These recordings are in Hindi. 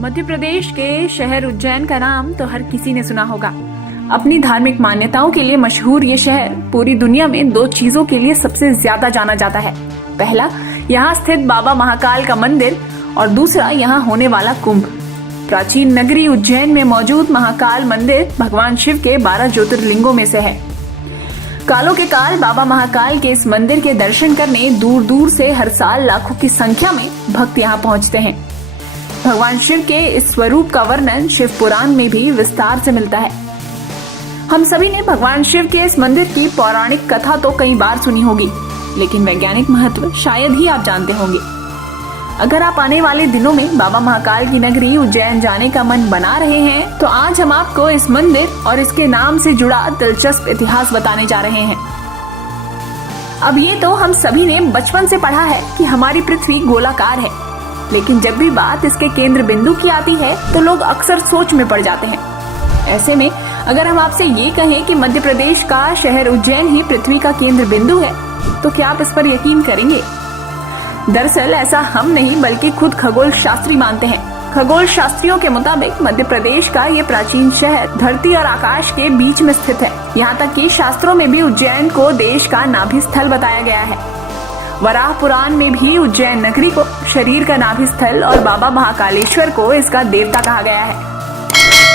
मध्य प्रदेश के शहर उज्जैन का नाम तो हर किसी ने सुना होगा। अपनी धार्मिक मान्यताओं के लिए मशहूर ये शहर पूरी दुनिया में दो चीजों के लिए सबसे ज्यादा जाना जाता है। पहला, यहाँ स्थित बाबा महाकाल का मंदिर और दूसरा यहाँ होने वाला कुंभ। प्राचीन नगरी उज्जैन में मौजूद महाकाल मंदिर भगवान शिव के 12 ज्योतिर्लिंगों में से है। कालों के काल बाबा महाकाल के इस मंदिर के दर्शन करने दूर दूर से हर साल लाखों की संख्या में भक्त यहाँ पहुँचते हैं। भगवान शिव के इस स्वरूप का वर्णन शिव पुराण में भी विस्तार से मिलता है। हम सभी ने भगवान शिव के इस मंदिर की पौराणिक कथा तो कई बार सुनी होगी, लेकिन वैज्ञानिक महत्व शायद ही आप जानते होंगे। अगर आप आने वाले दिनों में बाबा महाकाल की नगरी उज्जैन जाने का मन बना रहे हैं, तो आज हम आपको इस मंदिर और इसके नाम से जुड़ा दिलचस्प इतिहास बताने जा रहे हैं। अब ये तो हम सभी ने बचपन से पढ़ा है कि हमारी पृथ्वी गोलाकार है, लेकिन जब भी बात इसके केंद्र बिंदु की आती है तो लोग अक्सर सोच में पड़ जाते हैं। ऐसे में अगर हम आपसे ये कहें कि मध्य प्रदेश का शहर उज्जैन ही पृथ्वी का केंद्र बिंदु है, तो क्या आप इस पर यकीन करेंगे? दरअसल ऐसा हम नहीं बल्कि खुद खगोल शास्त्री मानते हैं। खगोल शास्त्रियों के मुताबिक मध्य प्रदेश का ये प्राचीन शहर धरती और आकाश के बीच में स्थित है। यहाँ तक कि शास्त्रों में भी उज्जैन को देश का नाभि स्थल बताया गया है। वराह पुराण में भी उज्जैन नगरी को शरीर का नाभि स्थल और बाबा महाकालेश्वर को इसका देवता कहा गया है।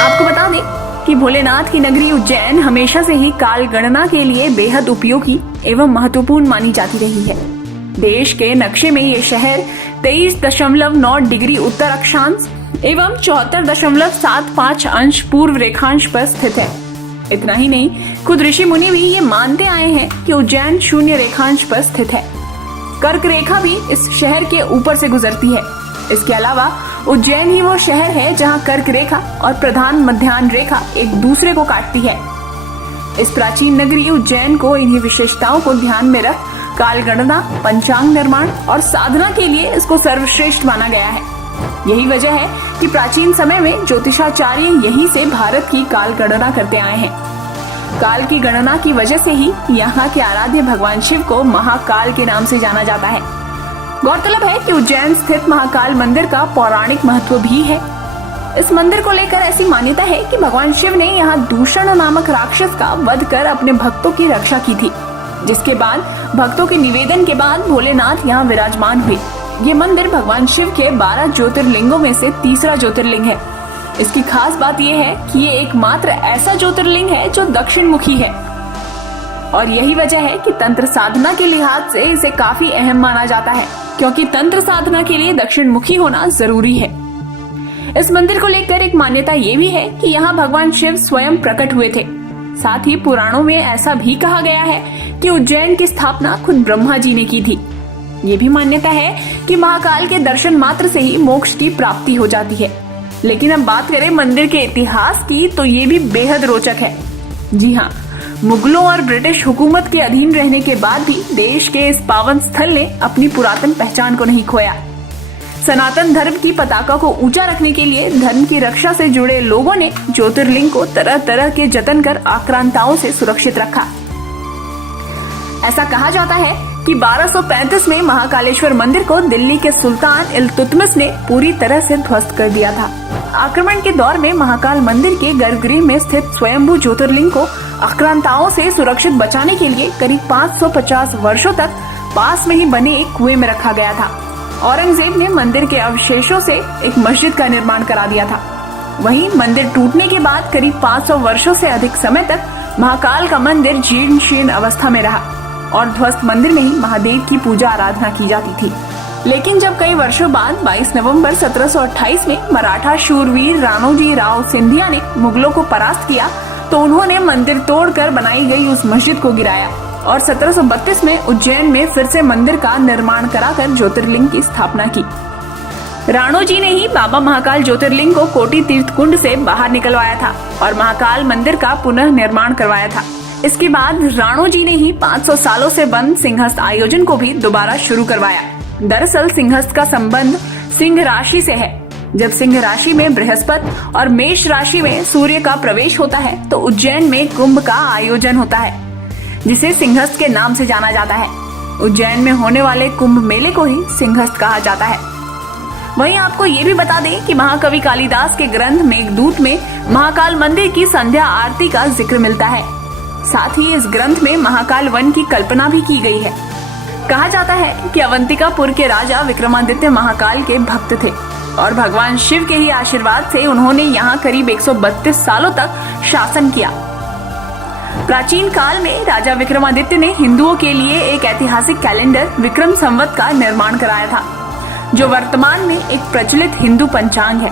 आपको बता दें कि भोलेनाथ की नगरी उज्जैन हमेशा से ही काल गणना के लिए बेहद उपयोगी एवं महत्वपूर्ण मानी जाती रही है। देश के नक्शे में ये शहर 23.9 डिग्री उत्तर अक्षांश एवं 74.75 अंश पूर्व रेखांश पर स्थित है। इतना ही नहीं, खुद ऋषि मुनि भी ये मानते आए हैं कि उज्जैन शून्य रेखांश पर स्थित है। कर्क रेखा भी इस शहर के ऊपर से गुजरती है। इसके अलावा उज्जैन ही वो शहर है जहां कर्क रेखा और प्रधान मध्याह्न रेखा एक दूसरे को काटती है। इस प्राचीन नगरी उज्जैन को इन्हीं विशेषताओं को ध्यान में रख काल गणना, पंचांग निर्माण और साधना के लिए इसको सर्वश्रेष्ठ माना गया है। यही वजह है कि प्राचीन समय में ज्योतिषाचार्य यहीं से भारत की काल गणना करते आए हैं। काल की गणना की वजह से ही यहाँ के आराध्य भगवान शिव को महाकाल के नाम से जाना जाता है। गौरतलब है कि उज्जैन स्थित महाकाल मंदिर का पौराणिक महत्व भी है। इस मंदिर को लेकर ऐसी मान्यता है कि भगवान शिव ने यहाँ दूषण नामक राक्षस का वध कर अपने भक्तों की रक्षा की थी, जिसके बाद भक्तों के निवेदन के बाद भोलेनाथ यहाँ विराजमान हुए। ये मंदिर भगवान शिव के 12 ज्योतिर्लिंगों में से तीसरा ज्योतिर्लिंग है। इसकी खास बात यह है कि ये एकमात्र ऐसा ज्योतिर्लिंग है जो दक्षिण मुखी है, और यही वजह है कि तंत्र साधना के लिहाज से इसे काफी अहम माना जाता है, क्योंकि तंत्र साधना के लिए दक्षिण मुखी होना जरूरी है। इस मंदिर को लेकर एक मान्यता ये भी है कि यहाँ भगवान शिव स्वयं प्रकट हुए थे। साथ ही पुराणों में ऐसा भी कहा गया है कि उज्जैन की स्थापना खुद ब्रह्मा जी ने की थी। ये भी मान्यता है कि महाकाल के दर्शन मात्र से ही मोक्ष की प्राप्ति हो जाती है। लेकिन अब बात करें मंदिर के इतिहास की, तो ये भी बेहद रोचक है। जी हाँ, मुगलों और ब्रिटिश हुकूमत के अधीन रहने के बाद भी देश के इस पावन स्थल ने अपनी पुरातन पहचान को नहीं खोया। सनातन धर्म की पताका को ऊंचा रखने के लिए धर्म की रक्षा से जुड़े लोगों ने ज्योतिर्लिंग को तरह तरह के जतन कर आक्रांताओं से सुरक्षित रखा। ऐसा कहा जाता है कि 1235 में महाकालेश्वर मंदिर को दिल्ली के सुल्तान इल्तुतमिश ने पूरी तरह से ध्वस्त कर दिया था। आक्रमण के दौर में महाकाल मंदिर के गर्भगृह में स्थित स्वयंभू ज्योतिर्लिंग को आक्रांताओं से सुरक्षित बचाने के लिए करीब 550 वर्षों तक पास में ही बने एक कुएं में रखा गया था। औरंगजेब ने मंदिर के अवशेषों से एक मस्जिद का निर्माण करा दिया था। वहीं मंदिर टूटने के बाद करीब 500 वर्षों से अधिक समय तक महाकाल का मंदिर जीर्ण शीर्ण अवस्था में रहा और ध्वस्त मंदिर में ही महादेव की पूजा आराधना की जाती थी। लेकिन जब कई वर्षों बाद 22 नवंबर 1728 में मराठा शूरवीर राणोजी राव सिंधिया ने मुगलों को परास्त किया, तो उन्होंने मंदिर तोड़कर बनाई गई उस मस्जिद को गिराया और 1732 में उज्जैन में फिर से मंदिर का निर्माण कराकर ज्योतिर्लिंग की स्थापना की। राणोजी ने ही बाबा महाकाल ज्योतिर्लिंग को कोटि तीर्थ कुंड से बाहर निकलवाया था और महाकाल मंदिर का पुनः निर्माण करवाया था। इसके बाद राणोजी ने ही 500 सालों से बंद सिंहस्थ आयोजन को भी दोबारा शुरू करवाया। दरअसल सिंहस्थ का संबंध सिंह राशि से है। जब सिंह राशि में बृहस्पति और मेष राशि में सूर्य का प्रवेश होता है, तो उज्जैन में कुंभ का आयोजन होता है, जिसे सिंहस्थ के नाम से जाना जाता है। उज्जैन में होने वाले कुंभ मेले को ही सिंहस्थ कहा जाता है। वहीं आपको ये भी बता दें कि महाकवि कालिदास के ग्रंथ मेघदूत में महाकाल मंदिर की संध्या आरती का जिक्र मिलता है। साथ ही इस ग्रंथ में महाकाल वन की कल्पना भी की गई है। कहा जाता है कि अवंतिकापुर के राजा विक्रमादित्य महाकाल के भक्त थे और भगवान शिव के ही आशीर्वाद से उन्होंने यहाँ करीब 132 सालों तक शासन किया। प्राचीन काल में राजा विक्रमादित्य ने हिंदुओं के लिए एक ऐतिहासिक कैलेंडर विक्रम संवत का निर्माण कराया था, जो वर्तमान में एक प्रचलित हिंदू पंचांग है।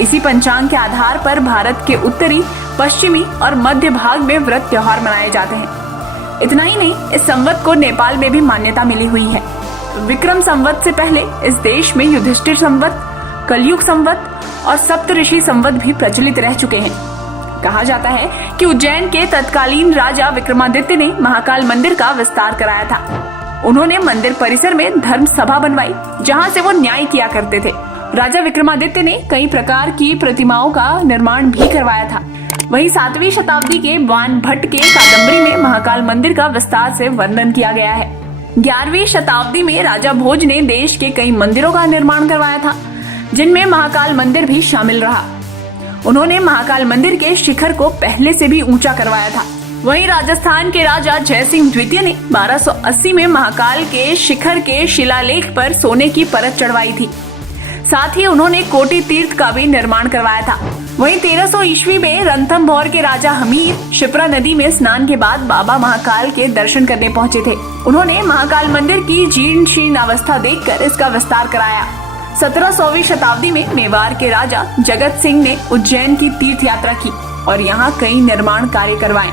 इसी पंचांग के आधार पर भारत के उत्तरी, पश्चिमी और मध्य भाग में व्रत त्योहार मनाए जाते हैं। इतना ही नहीं, इस संवत को नेपाल में भी मान्यता मिली हुई है। विक्रम संवत से पहले इस देश में युधिष्ठिर संवत, कलयुग संवत और सप्तऋषि संवत भी प्रचलित रह चुके हैं। कहा जाता है कि उज्जैन के तत्कालीन राजा विक्रमादित्य ने महाकाल मंदिर का विस्तार कराया था। उन्होंने मंदिर परिसर में धर्म सभा बनवाई, जहां से वो न्याय किया करते थे। राजा विक्रमादित्य ने कई प्रकार की प्रतिमाओं का निर्माण भी करवाया था। वहीं 7वीं शताब्दी के वान भट्ट के कादम्बरी में महाकाल मंदिर का विस्तार से वर्णन किया गया है। 11वीं शताब्दी में राजा भोज ने देश के कई मंदिरों का निर्माण करवाया था, जिनमें महाकाल मंदिर भी शामिल रहा। उन्होंने महाकाल मंदिर के शिखर को पहले से भी ऊंचा करवाया था। वहीं राजस्थान के राजा जयसिंह द्वितीय ने 1280 में महाकाल के शिखर के शिलालेख पर सोने की परत चढ़वाई थी। साथ ही उन्होंने कोटि तीर्थ का भी निर्माण करवाया था। वहीं 1300 ईस्वी में रणथंभौर के राजा हमीर शिप्रा नदी में स्नान के बाद बाबा महाकाल के दर्शन करने पहुंचे थे। उन्होंने महाकाल मंदिर की जीर्ण शीर्ण अवस्था देखकर इसका विस्तार कराया। 1700वीं शताब्दी में मेवाड़ के राजा जगत सिंह ने उज्जैन की तीर्थ यात्रा की और यहाँ कई निर्माण कार्य करवाए।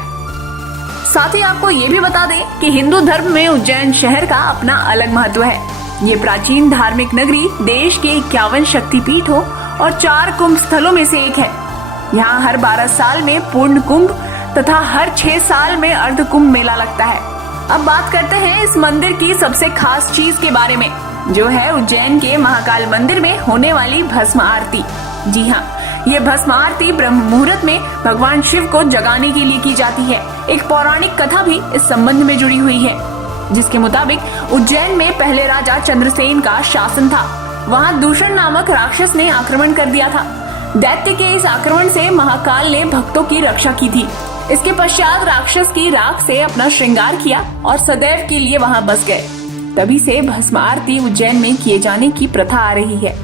साथ ही आपको ये भी बता दें कि हिंदू धर्म में उज्जैन शहर का अपना अलग महत्व है। ये प्राचीन धार्मिक नगरी देश के 51 शक्तिपीठों और 4 कुंभ स्थलों में से एक है। यहाँ हर 12 साल में पूर्ण कुंभ तथा हर 6 साल में अर्ध कुंभ मेला लगता है। अब बात करते हैं इस मंदिर की सबसे खास चीज के बारे में, जो है उज्जैन के महाकाल मंदिर में होने वाली भस्म आरती। जी हाँ, ये भस्म आरती ब्रह्म मुहूर्त में भगवान शिव को जगाने के लिए की जाती है। एक पौराणिक कथा भी इस संबंध में जुड़ी हुई है, जिसके मुताबिक उज्जैन में पहले राजा चंद्रसेन का शासन था। वहाँ दूषण नामक राक्षस ने आक्रमण कर दिया था। दैत्य के इस आक्रमण से महाकाल ने भक्तों की रक्षा की थी। इसके पश्चात राक्षस की राख से अपना श्रृंगार किया और सदैव के लिए वहाँ बस गए। तभी से भस्म आरती उज्जैन में किए जाने की प्रथा आ रही है।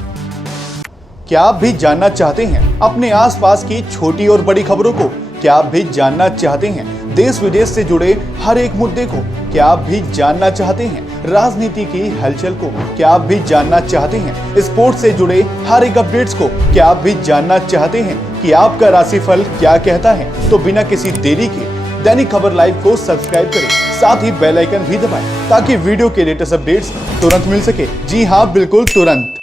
क्या आप भी जानना चाहते हैं अपने आसपास की छोटी और बड़ी खबरों को? क्या आप भी जानना चाहते हैं देश विदेश से जुड़े हर एक मुद्दे को? क्या आप भी जानना चाहते हैं राजनीति की हलचल को? क्या आप भी जानना चाहते हैं स्पोर्ट्स से जुड़े हर एक अपडेट्स को? क्या आप भी जानना चाहते हैं कि आपका राशिफल क्या कहता है? तो बिना किसी देरी के दैनिक खबर लाइव को सब्सक्राइब करें, साथ ही बेल आइकन भी दबाएं ताकि वीडियो के लेटेस्ट अपडेट्स तुरंत मिल सके। जी हाँ, बिल्कुल तुरंत।